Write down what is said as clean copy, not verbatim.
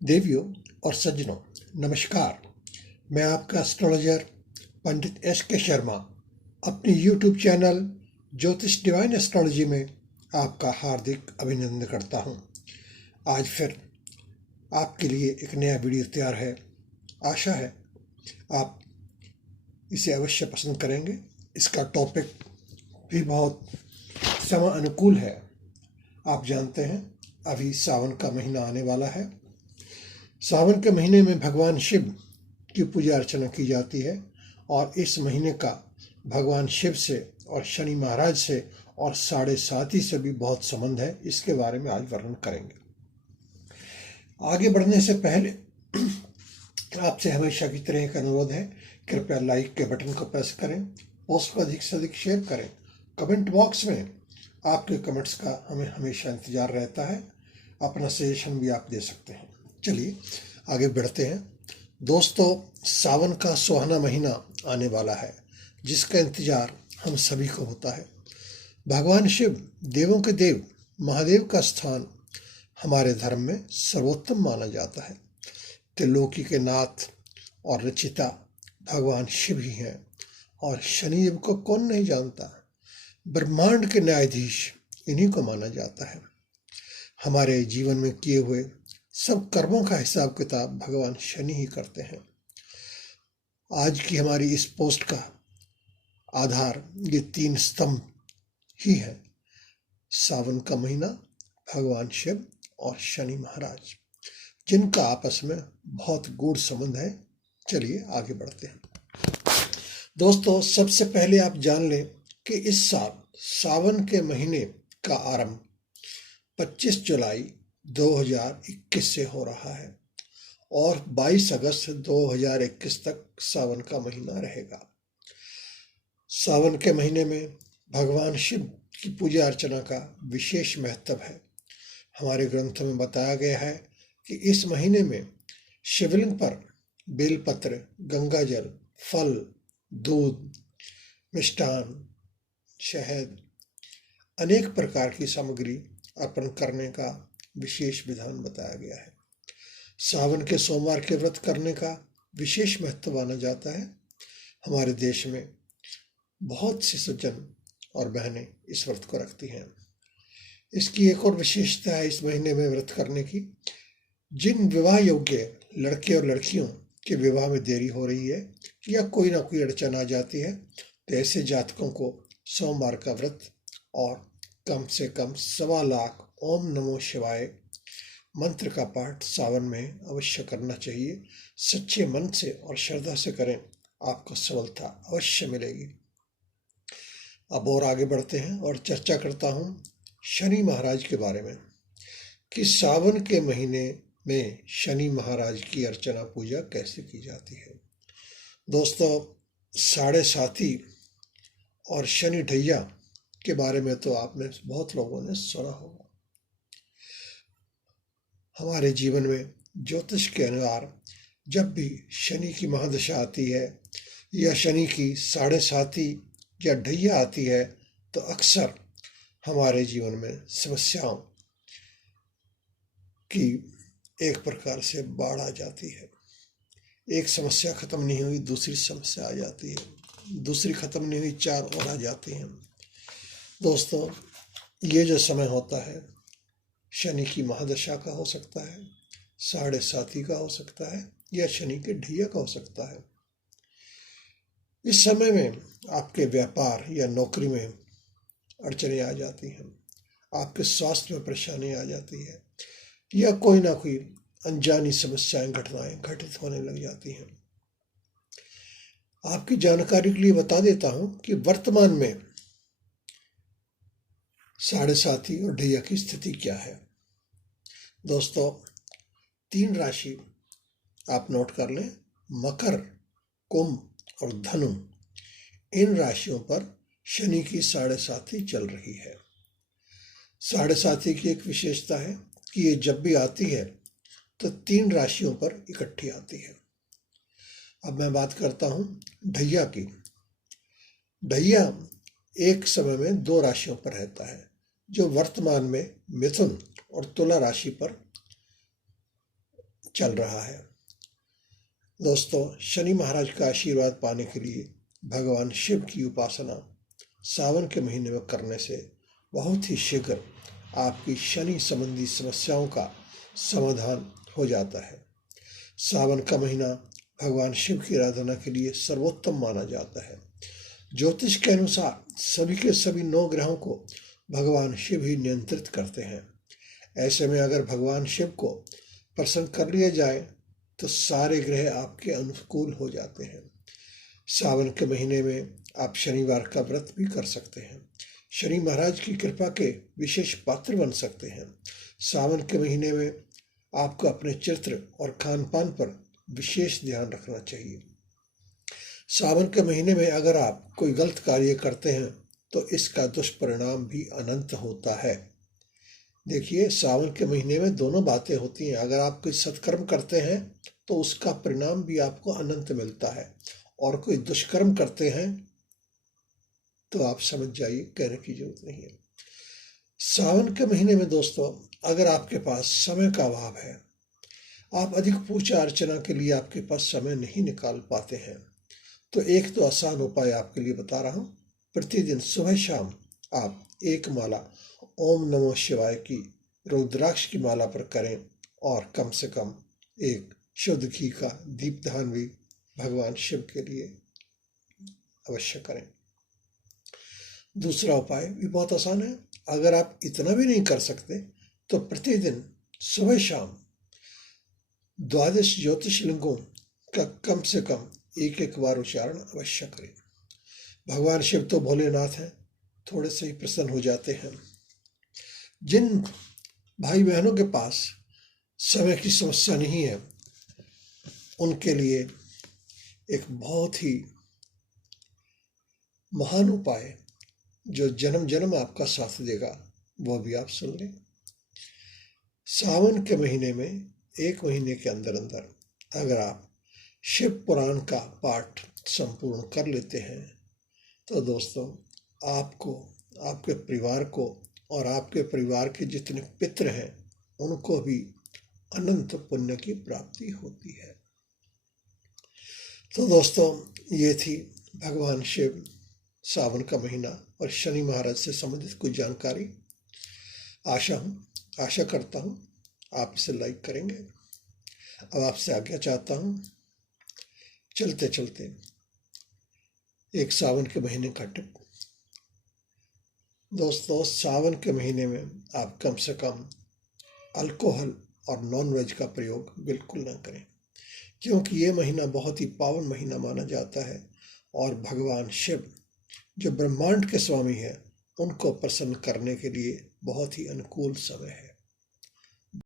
देवियों और सज्जनों, नमस्कार। मैं आपका एस्ट्रोलॉजर पंडित एस के शर्मा अपनी यूट्यूब चैनल ज्योतिष डिवाइन एस्ट्रोलॉजी में आपका हार्दिक अभिनंदन करता हूं। आज फिर आपके लिए एक नया वीडियो तैयार है। आशा है आप इसे अवश्य पसंद करेंगे। इसका टॉपिक भी बहुत समय अनुकूल है। आप जानते हैं अभी सावन का महीना आने वाला है। सावन के महीने में भगवान शिव की पूजा अर्चना की जाती है और इस महीने का भगवान शिव से और शनि महाराज से और 7.5 से भी बहुत संबंध है। इसके बारे में आज वर्णन करेंगे। आगे बढ़ने से पहले आपसे हमेशा की तरह एक अनुरोध है, कृपया लाइक के बटन को प्रेस करें, पोस्ट को अधिक से अधिक शेयर करें। कमेंट बॉक्स में आपके कमेंट्स का हमें हमेशा इंतजार रहता है। अपना सजेशन भी आप दे सकते हैं। चलिए आगे बढ़ते हैं। दोस्तों, सावन का सुहाना महीना आने वाला है जिसका इंतजार हम सभी को होता है। भगवान शिव, देवों के देव महादेव का स्थान हमारे धर्म में सर्वोत्तम माना जाता है। त्रिलोकी के नाथ और रचिता भगवान शिव ही हैं और शनिदेव को कौन नहीं जानता। ब्रह्मांड के न्यायाधीश इन्हीं को माना जाता है। हमारे जीवन में किए हुए सब कर्मों का हिसाब किताब भगवान शनि ही करते हैं। आज की हमारी इस पोस्ट का आधार ये 3 स्तंभ ही है: सावन का महीना, भगवान शिव और शनि महाराज, जिनका आपस में बहुत गूढ़ संबंध है। चलिए आगे बढ़ते हैं। दोस्तों, सबसे पहले आप जान लें कि इस साल सावन के महीने का आरंभ 25 जुलाई 2021 से हो रहा है और 22 अगस्त 2021 तक सावन का महीना रहेगा। सावन के महीने में भगवान शिव की पूजा अर्चना का विशेष महत्व है। हमारे ग्रंथों में बताया गया है कि इस महीने में शिवलिंग पर बेलपत्र, गंगाजल, फल, दूध, मिष्टान, शहद, अनेक प्रकार की सामग्री अर्पण करने का विशेष विधान बताया गया है। सावन के सोमवार के व्रत करने का विशेष महत्व माना जाता है। हमारे देश में बहुत से सज्जन और बहनें इस व्रत को रखती हैं। इसकी एक और विशेषता है इस महीने में व्रत करने की। जिन विवाह योग्य लड़के और लड़कियों के विवाह में देरी हो रही है या कोई ना कोई अड़चन आ जाती है, तो ऐसे जातकों को सोमवार का व्रत और कम से कम 1.25 लाख ओम नमो शिवाय मंत्र का पाठ सावन में अवश्य करना चाहिए। सच्चे मन से और श्रद्धा से करें, आपको सफलता अवश्य मिलेगी। अब और आगे बढ़ते हैं और चर्चा करता हूँ शनि महाराज के बारे में कि सावन के महीने में शनि महाराज की अर्चना पूजा कैसे की जाती है। दोस्तों, 7.5 और शनि ढैया के बारे में तो आपने बहुत लोगों ने सुना होगा। हमारे जीवन में ज्योतिष के अनुसार जब भी शनि की महादशा आती है या शनि की 7.5 या ढैया आती है, तो अक्सर हमारे जीवन में समस्याओं की एक प्रकार से बाढ़ आ जाती है। एक समस्या खत्म नहीं हुई, दूसरी समस्या आ जाती है, दूसरी खत्म नहीं हुई, 4 और आ जाती हैं। दोस्तों, ये जो समय होता है शनि की महादशा का हो सकता है, 7.5 का हो सकता है या शनि के ढैया का हो सकता है। इस समय में आपके व्यापार या नौकरी में अड़चनें आ जाती हैं, आपके स्वास्थ्य में परेशानी आ जाती है या कोई ना कोई अनजानी समस्याएं, घटनाएं घटित होने लग जाती हैं। आपकी जानकारी के लिए बता देता हूं कि वर्तमान में 7.5 और ढैया की स्थिति क्या है। दोस्तों, 3 राशि आप नोट कर लें: मकर, कुंभ और धनु। इन राशियों पर शनि की 7.5 चल रही है। 7.5 की एक विशेषता है कि ये जब भी आती है तो 3 राशियों पर इकट्ठी आती है। अब मैं बात करता हूं ढैया की। ढैया एक समय में 2 राशियों पर रहता है, जो वर्तमान में मिथुन और तुला राशि पर चल रहा है। दोस्तों, शनि महाराज का आशीर्वाद पाने के लिए भगवान शिव की उपासना सावन के महीने में करने से बहुत ही शीघ्र आपकी शनि संबंधी समस्याओं का समाधान हो जाता है। सावन का महीना भगवान शिव की आराधना के लिए सर्वोत्तम माना जाता है। ज्योतिष के अनुसार सभी के सभी 9 ग्रहों को भगवान शिव ही नियंत्रित करते हैं। ऐसे में अगर भगवान शिव को प्रसन्न कर लिया जाए तो सारे ग्रह आपके अनुकूल हो जाते हैं। सावन के महीने में आप शनिवार का व्रत भी कर सकते हैं। शनि महाराज की कृपा के विशेष पात्र बन सकते हैं। सावन के महीने में आपको अपने चरित्र और खान पान पर विशेष ध्यान रखना चाहिए। सावन के महीने में अगर आप कोई गलत कार्य करते हैं तो इसका दुष्परिणाम भी अनंत होता है। देखिए, सावन के महीने में दोनों बातें होती हैं। अगर आप कोई सत्कर्म करते हैं तो उसका परिणाम भी आपको अनंत मिलता है, और कोई दुष्कर्म करते हैं तो आप समझ जाइए, कहने की जरूरत नहीं है। सावन के महीने में दोस्तों, अगर आपके पास समय का अभाव है, आप अधिक पूजा अर्चना के लिए आपके पास समय नहीं निकाल पाते हैं, तो एक तो आसान उपाय आपके लिए बता रहा हूँ। प्रतिदिन सुबह शाम आप एक माला ओम नमो शिवाय की रुद्राक्ष की माला पर करें, और कम से कम एक शुद्ध घी का दीपदान भी भगवान शिव के लिए अवश्य करें। दूसरा उपाय भी बहुत आसान है। अगर आप इतना भी नहीं कर सकते तो प्रतिदिन सुबह शाम 12 ज्योतिषलिंगों का कम से कम एक बार उच्चारण अवश्य करें। भगवान शिव तो भोलेनाथ हैं, थोड़े से ही प्रसन्न हो जाते हैं। जिन भाई बहनों के पास समय की समस्या नहीं है, उनके लिए एक बहुत ही महान उपाय जो जन्म जन्म आपका साथ देगा, वो भी आप सुन लें। सावन के महीने में 1 महीने के अंदर अंदर अगर आप शिव पुराण का पाठ संपूर्ण कर लेते हैं तो दोस्तों, आपको, आपके परिवार को और आपके परिवार के जितने पितृ हैं उनको भी अनंत पुण्य की प्राप्ति होती है। तो दोस्तों, ये थी भगवान शिव, सावन का महीना और शनि महाराज से संबंधित कुछ जानकारी। आशा करता हूँ आप इसे लाइक करेंगे। अब आपसे आज्ञा चाहता हूँ। चलते चलते एक सावन के महीने का टिप। दोस्तों, सावन के महीने में आप कम से कम अल्कोहल और नॉनवेज का प्रयोग बिल्कुल ना करें, क्योंकि ये महीना बहुत ही पावन महीना माना जाता है और भगवान शिव जो ब्रह्मांड के स्वामी हैं उनको प्रसन्न करने के लिए बहुत ही अनुकूल समय है।